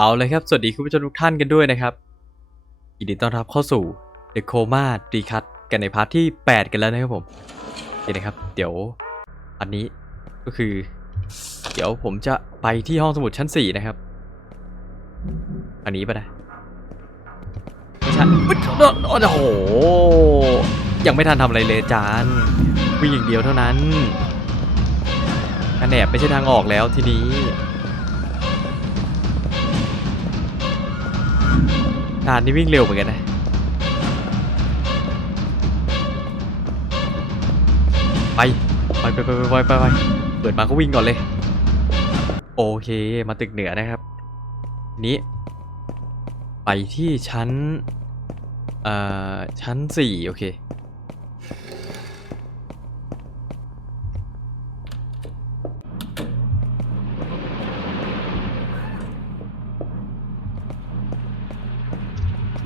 เอาเลยครับ สวัสดีคุณผู้ชมทุกท่านกันด้วยนะครับยินดีต้อนรับเข้าสู่ The Coma d e c u t กันในพาร์ทที่ 8 กันแล้วนะครับผมโอเคนะครับ เดี๋ยวอันนี้ก็คือ เดี๋ยวผมจะไปที่ห้องสมุดชั้น 4 นะครับ อันนี้ปะนะไม่ใช่โอ้โห ยังไม่ทันทำอะไรเลยจานวิ่งอย่างเดียวเท่านั้นอันแหนบไม่ใช่ทางออกแล้วทีนี้ นานนี่วิ่งเร็วเหมือนกันนะไปไปไปไปไปไปไปเปิดมาก็วิ่งก่อนเลย โอเคมาตึกเหนือนะครับ นี้ ไปที่ชั้น เอ่อ ชั้นสี่โอเค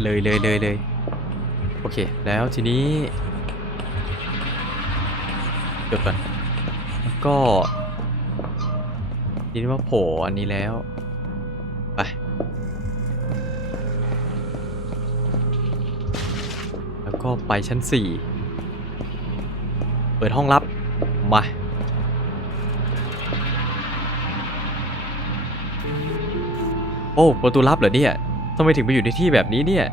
เลยเลยเลยเลยโอเค แล้วทีนี้เดี๋ยวก่อนแล้วก็ทีนี้ว่าโผล่อันนี้แล้ว ไป แล้วก็ไปชั้นสี่เปิดห้องลับ มาโอ้ ประตูลับเหรอเนี่ย ทำไมถึงไปอยู่ในที่แบบนี้เนี่ย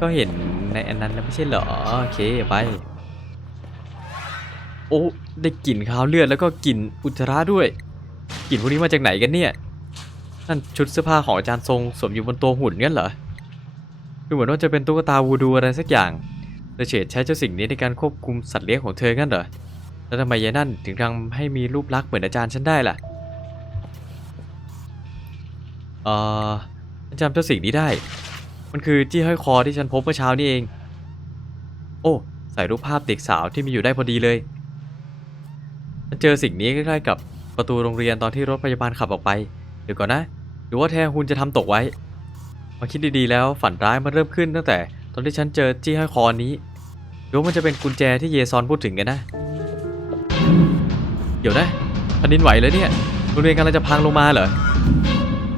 ก็เห็นในอันนั้นแล้วไม่ใช่เหรอ โอเคไป โอ้ได้กลิ่นคาวเลือดแล้วก็กลิ่นอุจจาระด้วย กลิ่นพวกนี้มาจากไหนกันเนี่ย นั่นชุดเสื้อผ้าของอาจารย์ทรงสวมอยู่บนตัวหุ่นงั้นเหรอ ดูเหมือนว่าจะเป็นตุ๊กตาวูดูอะไรสักอย่างเดเฉดใช้เจ้าสิ่งนี้ในการควบคุมสัตว์เลี้ยงของเธองั้นเหรอ แล้วทำไมยายนั่นถึงทำให้มีรูปลักษณ์เหมือนอาจารย์ฉันได้ล่ะ เอ่อฉันจำเจ้าสิ่งนี้ได้ มันคือจี้ห้อยคอที่ฉันพบเมื่อเช้านี่เอง โอ้ ใส่รูปภาพเด็กสาวที่มีอยู่ได้พอดีเลย ฉันเจอสิ่งนี้ใกล้ๆกับประตูโรงเรียนตอนที่รถพยาบาลขับออกไป เดี๋ยวก่อนนะ หรือว่าแทฮุนจะทำตกไว้ มาคิดดีๆแล้วฝันร้ายมันเริ่มขึ้นตั้งแต่ตอนที่ฉันเจอจี้ห้อยคอนี้หรือว่ามันจะเป็นกุญแจที่เยซอนพูดถึงกันนะ เดี๋ยวนะแผ่นดินไหวเลยเนี่ยโรงเรียนกำลังจะพังลงมาเหรอ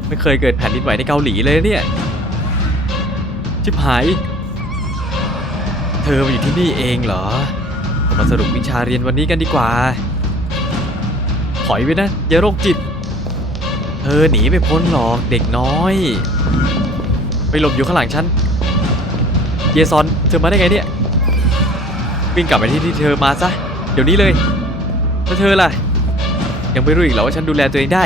ไม่เคยเกิดแผ่นดินไหวในเกาหลีเลยเนี่ย ชิบหาย เธอมาอยู่ที่นี่เองเหรอ มาสรุปวิชาเรียนวันนี้กันดีกว่า ถอยไปนะ อย่าโรคจิต เธอหนีไม่พ้นหรอกเด็กน้อย ไปหลบอยู่ข้างหลังฉัน เยซอน เธอมาได้ไงเนี่ย วิ่งกลับไปที่ที่เธอมาซะ เดี๋ยวนี้เลย แล้วเธอล่ะ ยังไม่รู้อีกเหรอว่าฉันดูแลตัวเองได้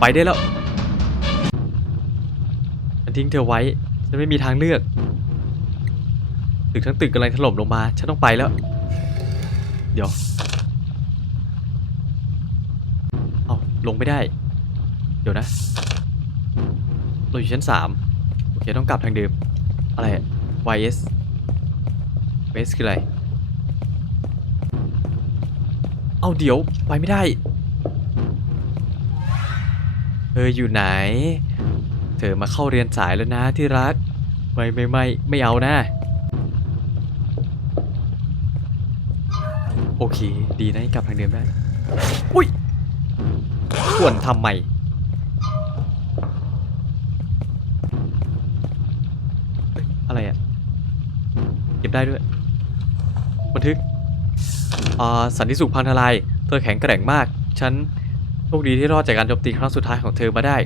ไปได้แล้วันทิ้งเธอไว้ ฉันไม่มีทางเลือก ตึกทั้งตึกกำลังถล่มลงมา ฉันต้องไปแล้ว เดี๋ยว เอาลงไม่ได้ เดี๋ยวนะ เราอยู่ชั้นสามโอเคต้องกลับทางเดิม อะไร YS YS คืออะไร เอาเดี๋ยว ไปไม่ได้เธออยู่ไหน ธอมาเข้าเรียนสายแล้วนะที่รัก ไม่ไม่ไม่ไม่เอานะ โอเค ดีนะกลับทางเดิมได้ อุ้ยควรทำใหม่อะไรอะเก็บได้ด้วย บันทึกอ่าสันติสุขพังทลาย เธอแข็งแกร่งมาก ฉันโชคดีที่รอดจากการโจมตีครั้งสุดท้ายของเธอมาได้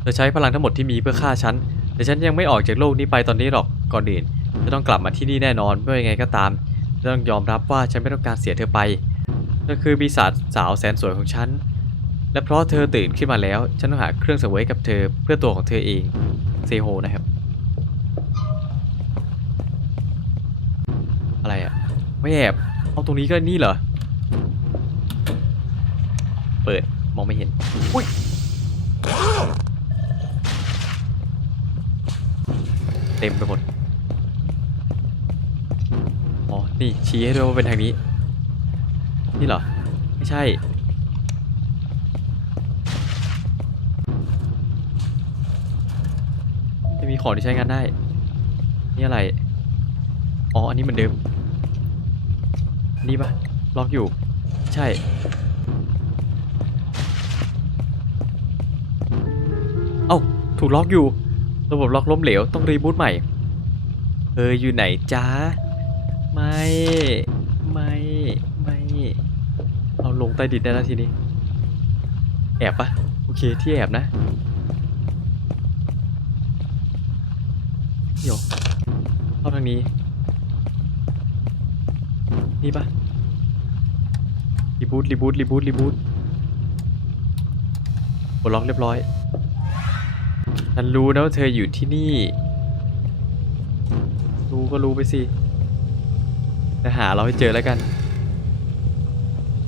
เธอใช้พลังทั้งหมดที่มีเพื่อฆ่าฉัน แต่ฉันยังไม่ออกจากโลกนี้ไปตอนนี้หรอก ก่อนอื่นจะต้องกลับมาที่นี่แน่นอนไม่ว่ายังไงก็ตามจะต้องยอมรับว่าฉันไม่ต้องการเสียเธอไป เธอคือปีศาจสาวแสนสวยของฉัน และเพราะเธอตื่นขึ้นมาแล้ว ฉันต้องหาเครื่องเสวยกับเธอเพื่อตัวของเธอเอง เซโฮนะครับ อะไรอะไม่แอบ เอาตรงนี้ก็นี่เหรอ เปิดมองไม่เห็น อุ้ย เต็มไปหมด อ๋อ นี่ชี้ให้ด้วยว่าเป็นทางนี้ นี่เหรอ ไม่ใช่ไม่มีของที่ใช้งานได้ นี่อะไร อ๋อ อันนี้เหมือนเดิม นี่ปะล็อกอยู่ ใช่เอ้า ถูกล็อกอยู่ ระบบล็อกล้มเหลวต้องรีบูตใหม่เธออยู่ไหนจ้าไม่ไม่ไม่เอาลงใต้ดินได้แล้วทีนี้ แอบปะโอเคที่แอบนะเดี๋ยวเข้าทางนี้ นี่ปะรีบูตรีบูตรีบูตรีบูตปลดล็อกเรียบร้อย ฉันรู้นะว่าเธออยู่ที่นี่ รู้ก็รู้ไปสิแต่หาเราให้เจอแล้วกัน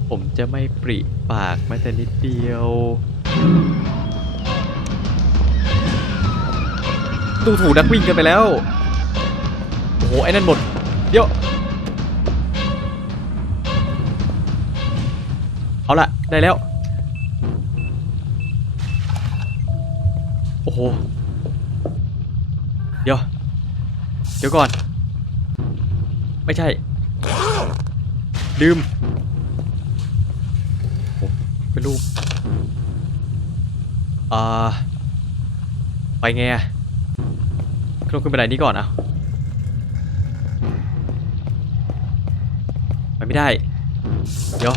ผมจะไม่ปริปากแม้แต่นิดเดียวดูถูนักวิ่งกันไปแล้ว โอ้โห ไอ้นั่นหมด เดี๋ยว เอาละได้แล้ว โอ้โห เดี๋ยว เดี๋ยวก่อน ไม่ใช่ ลืมโอ้เป็นรูปอ่า ไปไงอะขึ้นขึ้นไปไหนนี้ก่อนอะไปไม่ได้ เดี๋ยว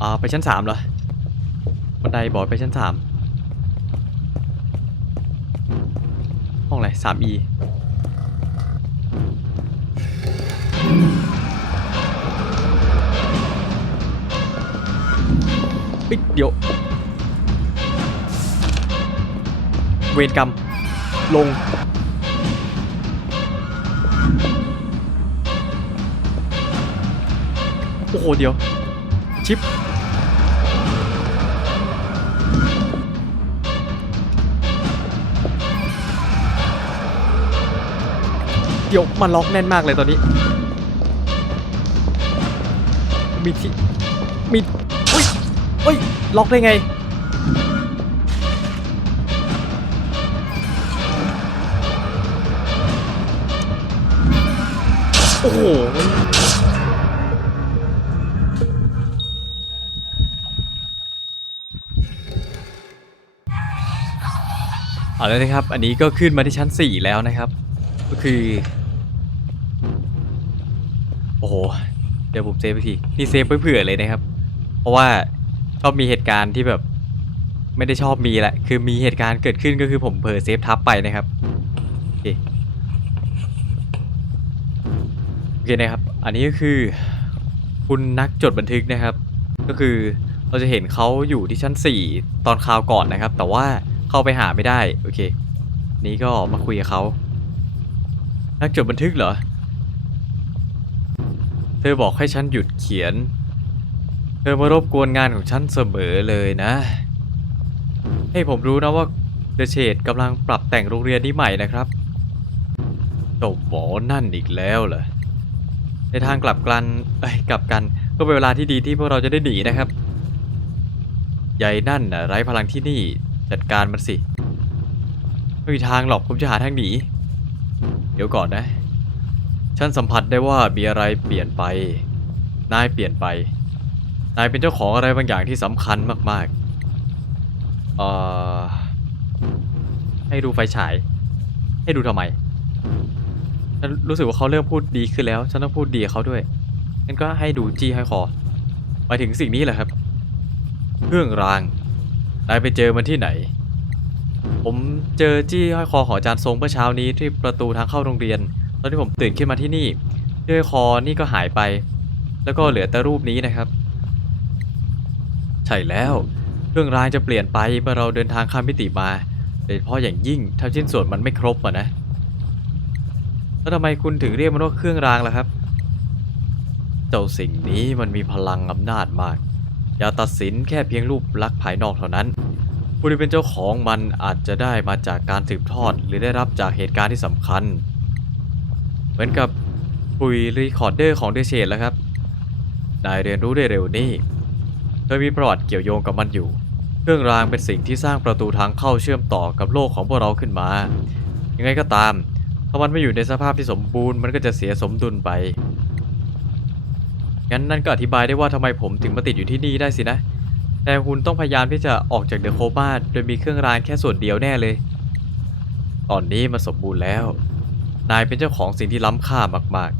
อ่า ไปชั้นสามเหรอบันไดบอกไปชั้นสาม ห้องอะไรสาม E เฮ้ยเดี๋ยว เวรกรรม ลง โอ้โห เดี๋ยว ชิป เดี๋ยวมันล็อกแน่นมากเลยตอนนี้ มีที่มีอุ้ยอุ้ยล็อกได้ไง โอ้โหเอาแล้วนะครับ อันนี้ก็ขึ้นมาที่ชั้น 4 แล้วนะครับ ก็คือ โอ้โห เดี๋ยวผมเซฟไปทีนี่เซฟไว้เผื่อเลยนะครับ เพราะว่าชอบมีเหตุการณ์ที่แบบ ไม่ได้ชอบมีแหละ คือมีเหตุการณ์เกิดขึ้นก็คือผมเผลอเซฟทับไปนะครับโอเคโอเคนะครับ อันนี้ก็คือ คุณนักจดบันทึกนะครับ ก็คือเราจะเห็นเขาอยู่ที่ชั้น 4 ตอนคราวก่อนนะครับ แต่ว่าเข้าไปหาไม่ได้ โอเค นี้ก็มาคุยกับเขา นักจดบันทึกเหรอ เธอบอกให้ฉันหยุดเขียน เธอมารบกวนงานของฉันเสมอเลยนะ ให้ผมรู้นะว่าเดอเชดกำลังปรับแต่งโรงเรียนนี้ใหม่นะครับเจ้าหมอนั่นอีกแล้วเหรอ ในทางกลับกันเอ้ยกลับกันก็เป็นเวลาที่ดีที่พวกเราจะได้หนีนะครับใหญ่นั่นน่ะไร้พลังที่นี่จัดการมันสิ ไม่มีทางหรอกผมจะหาทางหนี เดี๋ยวก่อนนะ ฉันสัมผัสได้ว่ามีอะไรเปลี่ยนไป นายเปลี่ยนไป นายเป็นเจ้าของอะไรบางอย่างที่สำคัญมากๆเอ่อให้ดูไฟฉาย ให้ดูทำไม ฉันรู้สึกว่าเขาเริ่มพูดดีขึ้นแล้ว ฉันต้องพูดดีกับเขาด้วยงั้นก็ให้ดูจี้ให้คอไปถึงสิ่งนี้แหละครับ เครื่องราง นายไปเจอมันที่ไหน ผมเจอจี้ห้อยคอขออาจารย์ทรงเมื่อเช้านี้ที่ประตูทางเข้าโรงเรียน ตอนที่ผมตื่นขึ้นมาที่นี่จี้ห้อยคอนี่ก็หายไป แล้วก็เหลือแต่รูปนี้นะครับ ใช่แล้วเครื่องรางจะเปลี่ยนไปเมื่อเราเดินทางข้ามมิติมาโดยเฉพาะอย่างยิ่งถ้าชิ้นส่วนมันไม่ครบอะนะ แล้วทำไมคุณถึงเรียกมันว่าเครื่องรางล่ะครับ เจ้าสิ่งนี้มันมีพลังอำนาจมาก อย่าตัดสินแค่เพียงรูปลักษณ์ภายนอกเท่านั้น ผู้ที่เป็นเจ้าของมันอาจจะได้มาจากการสืบทอด หรือได้รับจากเหตุการณ์ที่สำคัญ เหมือนกับปุยรีคอร์เดอร์ของเดเชตแล้วครับนายเรียนรู้ได้เร็วนี่โดยมีประวัติเกี่ยวโยงกับมันอยู่ เครื่องรางเป็นสิ่งที่สร้างประตูทางเข้าเชื่อมต่อกับโลกของพวกเราขึ้นมา ยังไงก็ตาม ถ้ามันไม่อยู่ในสภาพที่สมบูรณ์มันก็จะเสียสมดุลไป งั้นนั่นก็อธิบายได้ว่าทำไมผมถึงมาติดอยู่ที่นี่ได้สินะ แต่คุณต้องพยายามที่จะออกจากเดอะโคบ้าโดยมีเครื่องรางแค่ส่วนเดียวแน่เลย ตอนนี้มันสมบูรณ์แล้ว นายเป็นเจ้าของสิ่งที่ล้ำค่ามากๆ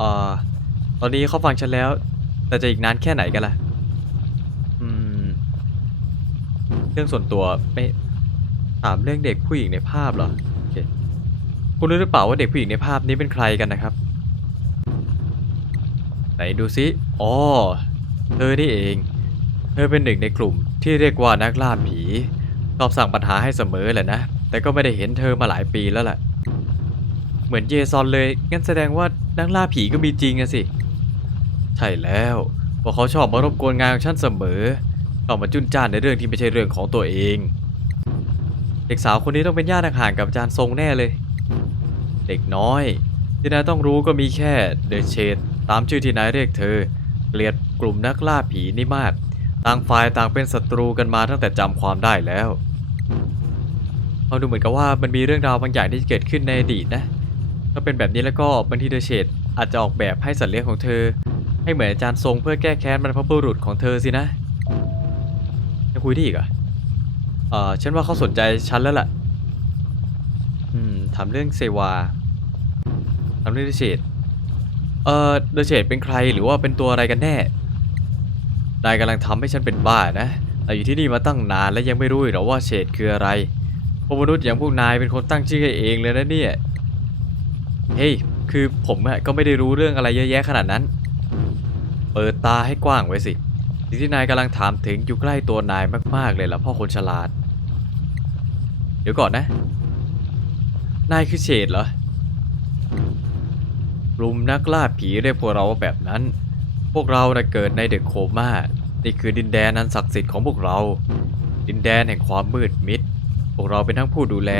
อ่าตอนนี้เขาฟังฉันแล้ว แต่จะอีกนานแค่ไหนกันล่ะ อืม เรื่องส่วนตัวไม่ถามเรื่องเด็กผู้หญิงในภาพเหรอ โอเค คุณรู้หรือเปล่าว่าเด็กผู้หญิงในภาพนี้เป็นใครกันนะครับ ไหนดูซิอ๋อเธอนี่เอง เธอเป็นหนึ่งในกลุ่มที่เรียกว่านักล่าผีชอบสั่งปัญหาให้เสมอแหละนะ แต่ก็ไม่ได้เห็นเธอมาหลายปีแล้วแหละเหมือนเยซอนเลย งั้นแสดงว่านักล่าผีก็มีจริงอะสิ ใช่แล้วพราเขาชอบมารบกวนงานของฉันเสมอชอบมาจุนจ้านในเรื่องที่ไม่ใช่เรื่องของตัวเอง เด็กสาวคนนี้ต้องเป็นญาติห่างๆกับอาจารย์ทรงแน่เลย เด็กน้อยที่นายต้องรู้ก็มีแค่เดอะเชด ตามชื่อที่นายเรียกเธอ เกลียดกลุ่มนักล่าผีนี่มาก ต่างฝ่ายต่างเป็นศัตรูกันมาตั้งแต่จำความได้แล้วเราดูเหมือนกับว่ามันมีเรื่องราวบางอย่างที่เกิดขึ้นในอดีตนะ ถ้าเป็นแบบนี้แล้วก็บางทีเดอเชดอาจจะออกแบบให้สัตว์เลี้ยงของเธอ ให้เหมือนอาจารย์ทรงเพื่อแก้แค้นบรรพบุรุษของเธอสินะจะคุยได้อีกเหรอเออฉันว่าเขาสนใจฉันแล้วล่ะ อืมถามเรื่องเซวาถามเรื่องเดอเชด เออเดอะเชดเป็นใครหรือว่าเป็นตัวอะไรกันแน่ นายกำลังทำให้ฉันเป็นบ้านะแต่อยู่ที่นี่มาตั้งนานและยังไม่รู้หรอว่าเฉดคืออะไรพวกมนุษย์อย่างพวกนายเป็นคนตั้งชื่อให้เองเลยนะเนี่ย เฮ้ย คือผมอะก็ไม่ได้รู้เรื่องอะไรเยอะแยะขนาดนั้น เปิดตาให้กว้างไว้สิ สิ่งที่นายกำลังถามถึงอยู่ใกล้ตัวนายมากๆเลยล่ะพ่อคนฉลาด เดี๋ยวก่อนนะ นายคือเฉดเหรอ กลุ่มนักล่าผีเรียกพวกเราว่าแบบนั้น พวกเรานะเกิดในเดอะโคม่า นี่คือดินแดนอันศักดิ์สิทธิ์ของพวกเรา ดินแดนแห่งความมืดมิด พวกเราเป็นทั้งผู้ดูแล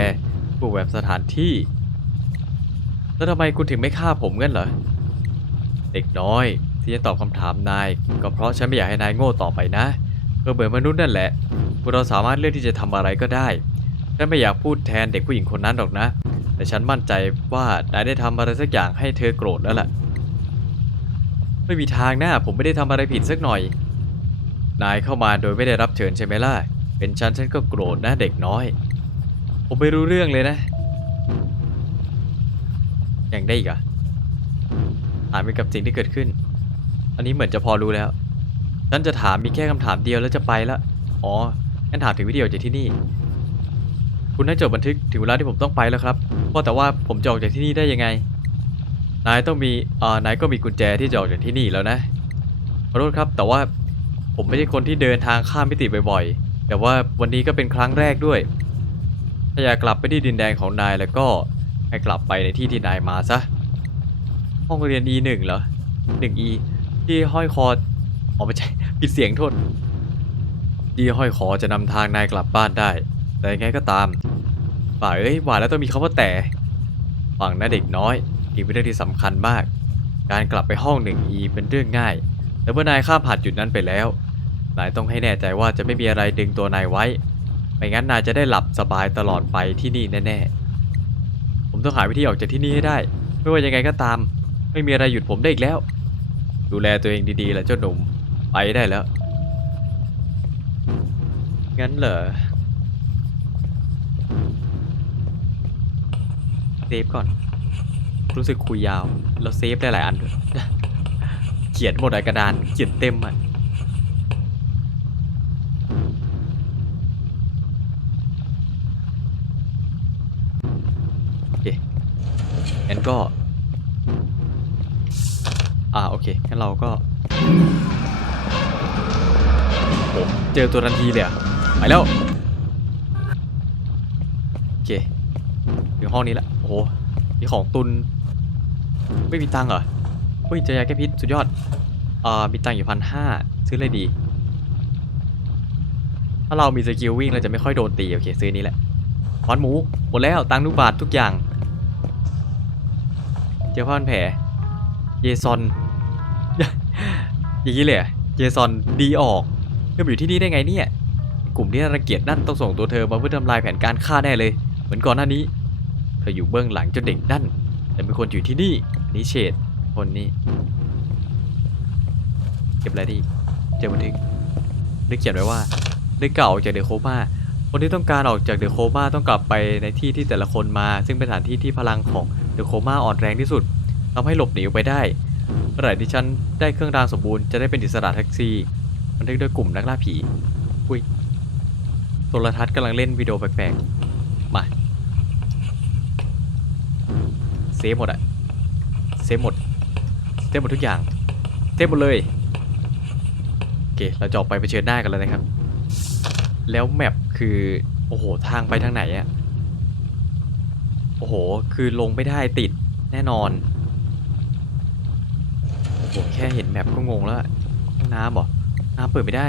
ผู้แบบสถานที่ แล้วทำไมคุณถึงไม่ฆ่าผมงั้นเหรอ เด็กน้อยที่จะตอบคำถามนาย ก็เพราะฉันไม่อยากให้นายโง่ต่อไปนะก็เหมือมนุษย์นั่นแหละ พวกเราสามารถเลือกที่จะทำอะไรก็ได้ ฉันไม่อยากพูดแทนเด็กผู้หญิงคนนั้นหรอกนะ แต่ฉันมั่นใจว่านายได้ทำอะไรสักอย่างให้เธอโกรธแล้วล่ะ ไม่มีทางหน้าผมไม่ได้ทำอะไรผิดสักหน่อย นายเข้ามาโดยไม่ได้รับเชิญใช่ไหมล่ะ เป็นฉันฉันก็โกรธนะเด็กน้อย ผมไม่รู้เรื่องเลยนะยังได้อีกอะถามไปกับสิ่งที่เกิดขึ้น อันนี้เหมือนจะพอรู้แล้ว ฉันจะถามมีแค่คำถามเดียวแล้วจะไปละ อ๋องั้นถามถึงวิดีโอจากที่นี่ คุณได้จดบันทึกถึงเวลาที่ผมต้องไปแล้วครับเพราะแต่ว่าผมจะออกจากที่นี่ได้ยังไง นายต้องมีเอ่อนายก็มีกุญแจที่จะออกจากที่นี่แล้วนะขอโทษครับ แต่ว่าผมไม่ใช่คนที่เดินทางข้ามมิติบ่อยๆ แต่ว่าวันนี้ก็เป็นครั้งแรกด้วย ถ้าอยากกลับไปที่ดินแดนของนายแล้วก็ให้กลับไปในที่ที่นายมาซะ ห้องเรียน E1 เหรอ 1E ที่ห้อยคออ๋อไม่ใช่ผิดเสียงโทษที่ห้อยคอจะนำทางนายกลับบ้านได้ แต่ยังไงก็ตามป่าเอ้ยว่าแล้วต้องมีคำว่าแต่ฟังนะเด็กน้อย อีกเป็นเรื่องที่สำคัญมาก การกลับไปห้อง 1E เป็นเรื่องง่าย แต่เมื่อนายข้ามผ่านจุดนั้นไปแล้ว นายต้องให้แน่ใจว่าจะไม่มีอะไรดึงตัวนายไว้ ไม่งั้นนายจะได้หลับสบายตลอดไปที่นี่แน่ๆ ผมต้องหาวิธีออกจากที่นี่ให้ได้ ไม่ว่ายังไงก็ตาม ไม่มีอะไรหยุดผมได้อีกแล้ว ดูแลตัวเองดีๆแหละเจ้าหนุ่ม ไปได้แล้ว งั้นเหรอ เซฟก่อน รู้สึกคุยยาวแล้วเซฟได้หลายอันด้วยเขียนหมดกระดาน เขียนเต็มอะโอเคงั้นก็ อ่าโอเคงั้นเราก็เจอตัวทันทีเลยอะไปแล้ว โอเคถึงห้องนี้ละ โอ้โหมีของตุน ไม่มีตังค์เหรอเฮ้ยเจอยาแก้พิษสุดยอดอ่ามีตังอยู่พันห้าซื้อเลยดี ถ้าเรามีสกิลวิ่งเราจะไม่ค่อยโดนตี โอเค ซื้อนี้แหละหวานหมู หมดแล้วตังค์ทุกบาททุกอย่าง เจอผ้าพันแผลเยซอน อย่างนี้เลยเยซอนดีออกเธออยู่ที่นี่ได้ไงเนี่ย กลุ่มที่รังเกียจนั่นต้องส่งตัวเธอมาเพื่อทำลายแผนการฆ่าแน่เลย เหมือนก่อนหน้านี้ ออยู่เบื้องหลังเจ้าเด็กนั่น แต่เป็นคนอยู่ที่นี่นี่เฉดคนนี้ เก็บอะไรไดีเจอบันทึกได้เขียนไว้ว่าได้กล่าออกจากเดอะโคมาคนที่ต้องการออกจากเดอะโคมาต้องกลับไปในที่ที่แต่ละคนมา ซึ่งเป็นสถานที่ที่พลังของเดอะโคมาอ่อนแรงที่สุดทำให้หลบหนีไปได้เมื่อไหร่ที่ฉันได้เครื่องรางสมบูรณ์จะได้เป็นอิสระแท็กซี่บันทึกโดยกลุ่มนักล่าผี อุ้ยโทรทัศน์กำลังเล่นวิดีโอแปลกๆมา เซฟหมดอะเซฟหมดเซฟหมดทุกอย่างเซฟหมดเลยโอเคเราจะออกไปเผชิญหน้ากันแล้วนะครับ แล้วแมปคือโอ้โหทางไปทางไหนอะโอ้โหคือลงไม่ได้ติดแน่นอนโอ้โหแค่เห็นแมปก็งงแล้วห้องน้ำเหรอน้ำเปิดไม่ได้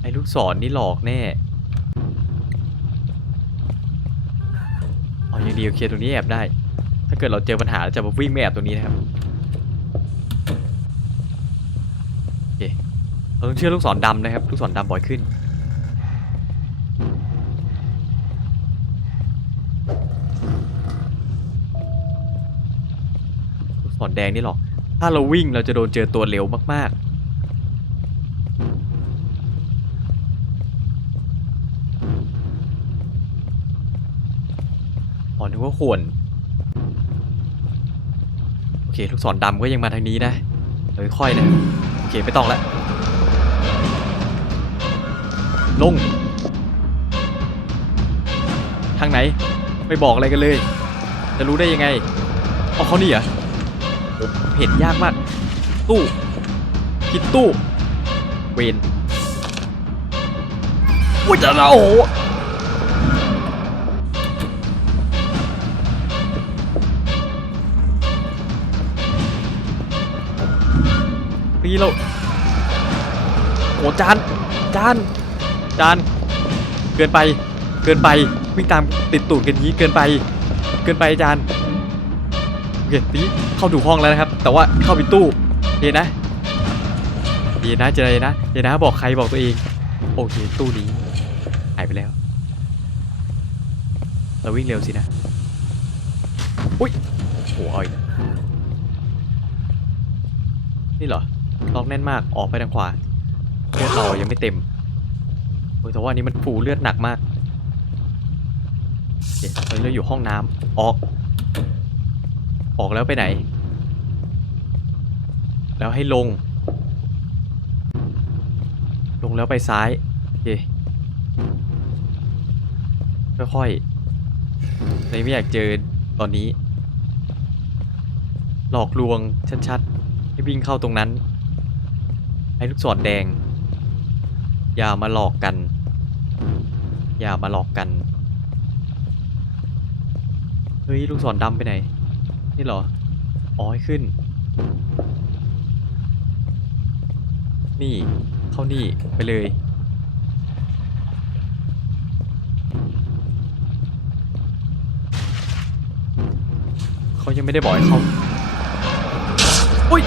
ไอ้ลูกศรนี่หลอกแน่อ๋อ ยังดีโอเคตรงนี้แอบได้ ถ้าเกิดเราเจอปัญหาเราจะมาวิ่งไม่แอบตรงนี้นะครับเราต้องเชื่อลูกศรดำนะครับ ลูกศรดำบ่อยขึ้นลูกศรแดงนี่หรอกถ้าเราวิ่งเราจะโดนเจอตัวเร็วมากๆ อ๋อนึกว่าข่วนโอเคลูกศรดำก็ยังมาทางนี้นะเดี๋ยค่อยๆนะโอเคไม่ต้องละลง ทางไหนไม่บอกอะไรกันเลย จะรู้ได้ยังไงเอาเขานี่เหรอเห็นยากมาก ตู้ผิดตู้ เวนอุ้ยจะเราโอ้ โหตีเราโอ้จานจานจานเกินไป เกินไปวิ่งตามติดตูดกันนี้เกินไป เกินไปจานโอเคทีนี้เข้าถูกห้องแล้วนะครับ แต่ว่าเข้าไปตู้เดี๋ยนะเดี๋ยนะเจอเลยนะเดี๋ยนะบอกใครบอกตัวเองโอเคตู้นี้หายไปแล้ว เราวิ่งเร็วสินะอุ้ยโอ้ยนี่เหรอ ล็อกแน่นมากออกไปทางขวาเลือดเรายังไม่เต็มโอ้ยแต่ว่าอันนี้มันฟูเลือดหนักมากเคตอนนี้เราอยู่ห้องน้ำออก ออกแล้วไปไหน แล้วให้ลง ลงแล้วไปซ้ายโอเคค่อยๆเลยไม่อยากเจอตอนนี้ หลอกลวงชัดๆให้วิ่งเข้าตรงนั้น ให้ลูกศรแดง อย่ามาหลอกกัน อย่ามาหลอกกัน เฮ้ย ลูกศรดำไปไหน นี่เหรอ อ๋อให้ขึ้น นี่ เข้านี่ไปเลยเขายังไม่ได้บอกให้เขาอุ้ย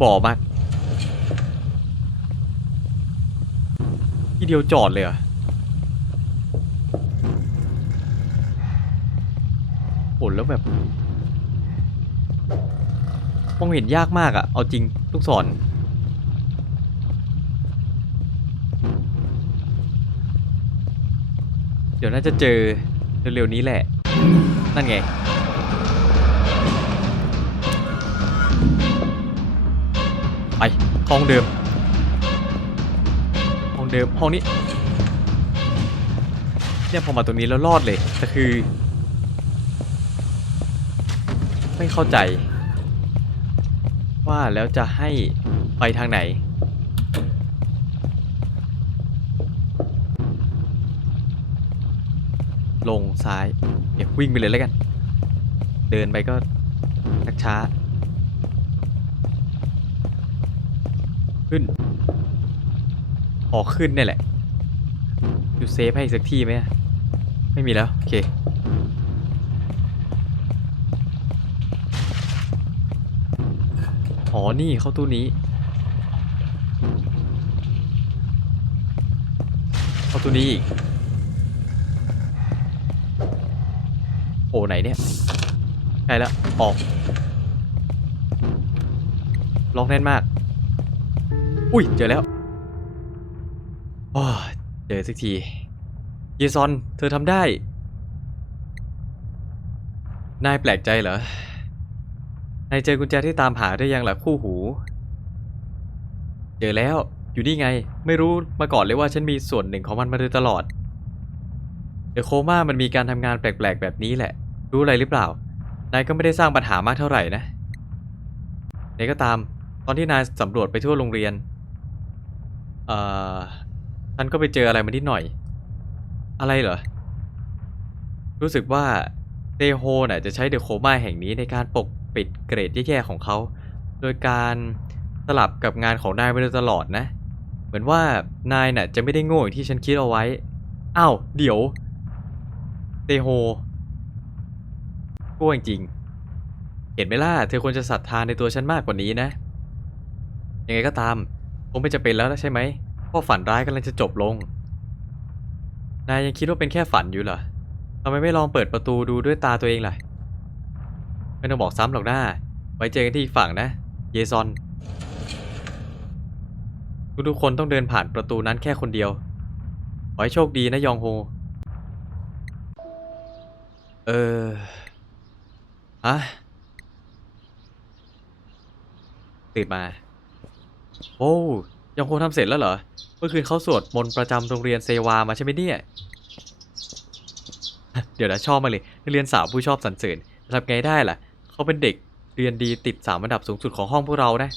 บ้าบอมากที่เดียวจอดเลยเหรอโหแล้วแบบมองเห็นยากมากอะเอาจริงลูกศรเดี๋ยวน่าจะเจอเร็วๆนี้แหละ นั่นไง ไปห้องเดิม ห้องเดิมห้องนี้เนี่ยพอมาตรงนี้แล้วรอดเลยแต่คือ ไม่เข้าใจ ว่าแล้วจะให้ไปทางไหน ลงซ้าย เดี๋ยววิ่งไปเลยแล้วกัน เดินไปก็ชักช้า ขึ้น ออกขึ้นเนี่ยแหละอยู่เซฟให้อีกสักที่ไหมไม่มีแล้ว โอเค อ๋อ นี่เข้าตู้นี้ เข้าตู้นี้อีก โอ้ไหนเนี่ยใกล้แล้ว ออก ล็อกแน่นมาก อุ้ยเจอแล้วโอ้เจอสักที เยซอน เธอทำได้ นายแปลกใจเหรอ นายเจอกุญแจที่ตามหาได้ยังล่ะคู่หู เจอแล้ว อยู่นี่ไง ไม่รู้มาก่อนเลยว่าฉันมีส่วนหนึ่งของมันมาโดยตลอดเดอะโคม่ามันมีการทำงานแปลกๆแบบนี้แหละ รู้อะไรหรือเปล่า นายก็ไม่ได้สร้างปัญหามากเท่าไหร่นะไหนก็ตาม ตอนที่นายสำรวจไปทั่วโรงเรียน เอ่อฉันก็ไปเจออะไรมานิดหน่อย อะไรเหรอ รู้สึกว่าเตโฮน่ะจะใช้เดอะโคม่าแห่งนี้ในการปกปิดเกรดแย่ๆของเขา โดยการสลับกับงานของนายมาโดยตลอดนะ เหมือนว่านายน่ะจะไม่ได้โง่อย่างที่ฉันคิดเอาไว้อ้าวเดี๋ยว เตโฮโง่จริง เห็นไหมล่ะ เธอควรจะศรัทธาในตัวฉันมากกว่านี้นะ ยังไงก็ตาม คงไม่จะเป็นแล้วนะใช่ไหมเพราะฝันร้ายกำลังจะจบลง นายยังคิดว่าเป็นแค่ฝันอยู่เหรอทำไมไม่ลองเปิดประตูดูด้วยตาตัวเองล่ะ ไม่ต้องบอกซ้ำหรอกนะไว้เจอกันที่อีกฝั่งนะ เยซอน ทุกๆคนต้องเดินผ่านประตูนั้นแค่คนเดียว ขอให้โชคดีนะยองโฮ เอออะตื่นมา โอ้ยองโฮทำเสร็จแล้วเหรอ เมื่อคืนเขาสวดมนต์ประจำโรงเรียนเซวามาใช่ไหมเนี่ย เดี๋ยวนะชอบมาเลยนักเรียนสาวผู้ชอบสรรเสริญทำไงได้ล่ะ เขาเป็นเด็กเรียนดีติดสามอันดับสูงสุดของห้องพวกเรานะ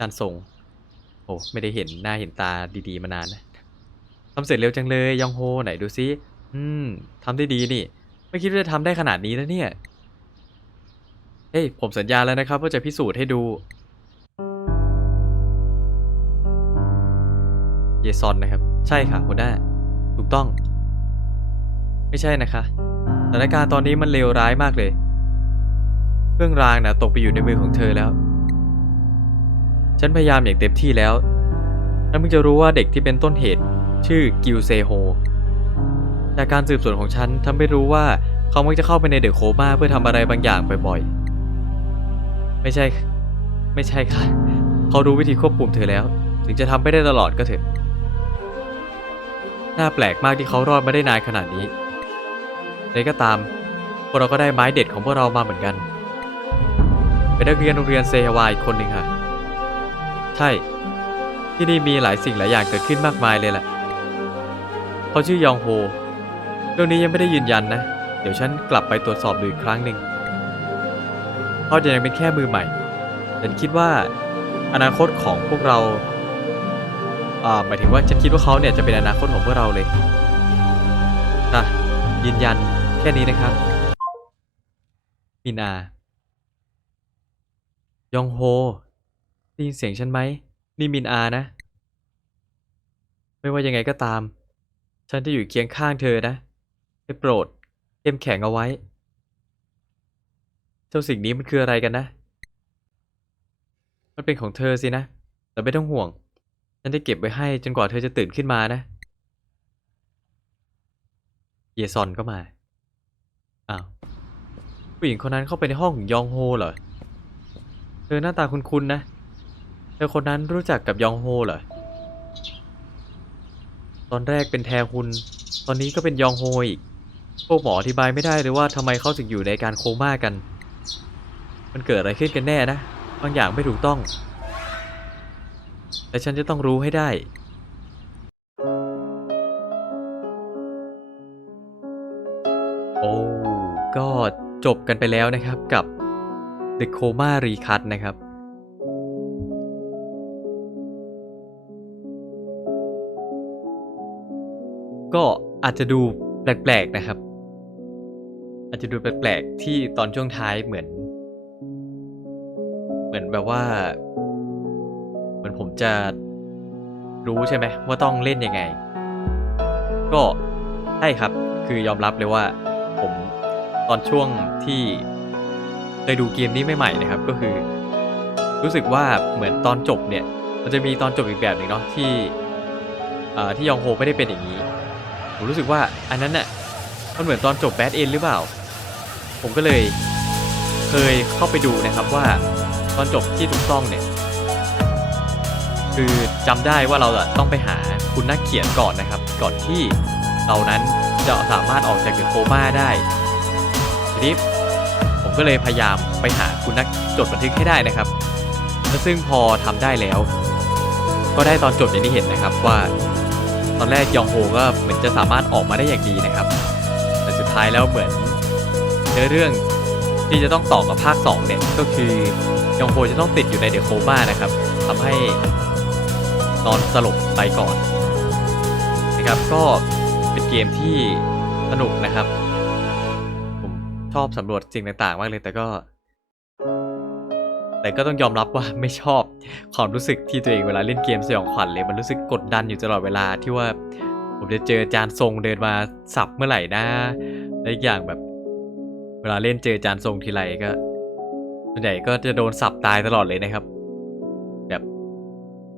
การส่ง โอ้ไม่ได้เห็นหน้าเห็นตาดีๆมานานนะทำเสร็จเร็วจังเลยยองโฮไหนดูซิ อืมทำได้ดีนี่ ไม่คิดว่าจะทำได้ขนาดนี้นะเนี่ย เฮ้ยผมสัญญาแล้วนะครับว่าจะพิสูจน์ให้ดู ยซอนนะครับ ใช่ค่ะหัวหน้า ถูกต้อง ไม่ใช่นะคะสถานการณ์ตอนนี้มันเลวร้ายมากเลย เครื่องรางนะตกไปอยู่ในมือของเธอแล้ว ฉันพยายามอย่างเต็มที่แล้ว แล้วมึงจะรู้ว่าเด็กที่เป็นต้นเหตุ ชื่อกิวเซโฮ จากการสืบสวนของฉันทำให้รู้ว่าเขามักจะเข้าไปในเดอะโคม่าเพื่อทำอะไรบางอย่างบ่อยๆ ไม่ใช่ ไม่ใช่ค่ะ เขารู้วิธีควบคุมเธอแล้ว ถึงจะทำไม่ได้ตลอดก็เถอะ น่าแปลกมากที่เขารอดมาได้นานขนาดนี้เลยก็ตาม พวกเราก็ได้ไม้เด็ดของพวกเรามาเหมือนกัน เป็นนักเรียนโรงเรียนเซฮวาอีกคนหนึ่งค่ะ ใช่ ที่นี่มีหลายสิ่งหลายอย่างเกิดขึ้นมากมายเลยแหละเขาชื่อยองโฮ เรื่องนี้ยังไม่ได้ยืนยันนะ เดี๋ยวฉันกลับไปตรวจสอบดูอีกครั้งหนึ่งเขาจะยังเป็นแค่มือใหม่ ฉันคิดว่าอนาคตของพวกเรา อ่าหมายถึงว่าฉันคิดว่าเขาเนี่ยจะเป็นอนาคตของพวกเราเลยอะยืนยันแค่นี้นะครับ มินอา ยองโฮได้ยินเสียงฉันไหม นี่มินอานะ ไม่ว่ายังไงก็ตาม ฉันจะอยู่เคียงข้างเธอนะได้โปรดเข้มแข็งเอาไว้ เจ้าสิ่งนี้มันคืออะไรกันนะ มันเป็นของเธอสินะ แต่ไม่ต้องห่วง ฉันได้เก็บไว้ให้จนกว่าเธอจะตื่นขึ้นมานะ เยซอนก็มา อ้าว ผู้หญิงคนนั้นเข้าไปในห้องยองโฮเหรอ เธอหน้าตาคุ้นๆนะ เธอคนนั้นรู้จักกับยองโฮเหรอ ตอนแรกเป็นแทฮุน ตอนนี้ก็เป็นยองโฮอีก พวกหมออธิบายไม่ได้เลยว่าทำไมเขาถึงอยู่ในการโคม่ากัน มันเกิดอะไรขึ้นกันแน่นะ บางอย่างไม่ถูกต้อง แต่ฉันจะต้องรู้ให้ได้ โอ้ก็จบกันไปแล้วนะครับกับ The Coma Recut นะครับ ก็อาจจะดูแปลกๆนะครับ อาจจะดูแปลกๆที่ตอนช่วงท้ายเหมือน เหมือนแบบว่า มือนผมจะรู้ใช่ไหมว่าต้องเล่นยังไง ก็ใช่ครับคือยอมรับเลยว่าผมตอนช่วงที่เคยดูเกมนี้ใหม่ๆนะครับก็คือ รู้สึกว่าเหมือนตอนจบเนี่ย มันจะมีตอนจบอีกแบบหนึ่งเนาะที่อ่อที่ยองโฮไม่ได้เป็นอย่างนี้ผมรู้สึกว่าอันนั้นน่ะมันเหมือนตอนจบแบดเอนหรือเปล่า ผมก็เลยเคยเข้าไปดูนะครับว่าตอนจบที่ถูกต้องเนี่ย คือจำได้ว่าเราต้องไปหาคุณนักเขียนก่อนนะครับ ก่อนที่เรานั้นจะสามารถออกจากเดอะโคม่าได้ทีนี้ผมก็เลยพยายามไปหาคุณนักจดบันทึกให้ได้นะครับและซึ่งพอทำได้แล้ว ก็ได้ตอนจบอย่างที่เห็นนะครับว่า ตอนแรกยองโฮก็เหมือนจะสามารถออกมาได้อย่างดีนะครับ แต่สุดท้ายแล้วเหมือนเนื้อเรื่องที่จะต้องต่อกับภาค2เนี่ยก็คือยองโฮจะต้องติดอยู่ในเดอะโคม่านะครับทำให้ นอนสลบไปก่อนนะครับก็เป็นเกมที่สนุกนะครับ ผมชอบสำรวจสิ่งต่างๆมากเลยแต่ก็ แต่ก็ต้องยอมรับว่าไม่ชอบความรู้สึกที่ตัวเองเวลาเล่นเกมสยองขวัญเลย มันรู้สึกกดดันอยู่ตลอดเวลาที่ว่าผมจะเจอจานทรงเดินมาสับเมื่อไหร่นะและอีกอย่างแบบ เวลาเล่นเจอจานทรงทีไรก็ส่วนใหญ่ก็จะโดนสับตายตลอดเลยนะครับแบบ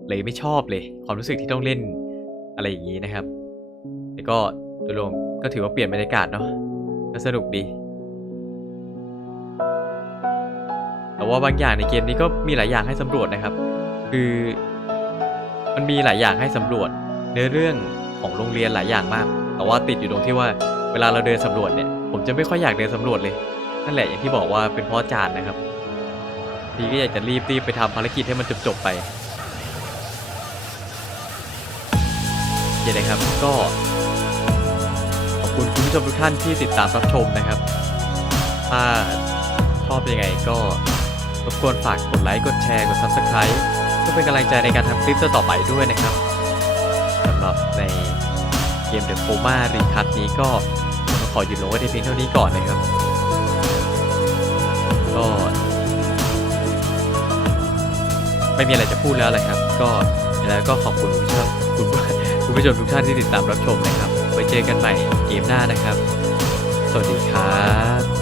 เลยไม่ชอบเลย ความรู้สึกที่ต้องเล่นอะไรอย่างนี้นะครับ แต่ก็โดยรวมก็ถือว่าเปลี่ยนบรรยากาศเนาะก็สนุกดี แต่ว่าบางอย่างในเกมนี้ก็มีหลายอย่างให้สำรวจนะครับ คือมันมีหลายอย่างให้สำรวจเนื้อเรื่องของโรงเรียนหลายอย่างมาก แต่ว่าติดอยู่ตรงที่ว่าเวลาเราเดินสำรวจเนี่ย ผมจะไม่ค่อยอยากเดินสำรวจเลย นั่นแหละอย่างที่บอกว่าเป็นเพราะจารย์นะครับทีก็อยากจะรีบรีบไปทำภารกิจให้มันจบจบๆไป เคนะครับ ก็ขอบคุณคุณผู้ชมทุกท่านที่ติดตามรับชมนะครับ ถ้าชอบยังไงก็รบกวนฝากกดไลค์ กดแชร์ กด Subscribe เพื่อเป็นกำลังใจในการทำคลิปต่อไปด้วยนะครับสำหรับในเกม The Coma Recut นี้ก็ต้องขอหยุดลงไว้ในเพียงเท่านี้ก่อนนะครับ ก็ ไม่มีอะไรจะพูดแล้วเลยครับ ก็แล้วก็ขอบคุณคุณผู้ชมคุณคุณ ผู้ชมทุกท่านที่ติดตามรับชมนะครับไว้เจอกันใหม่เกมหน้านะครับ สวัสดีครับ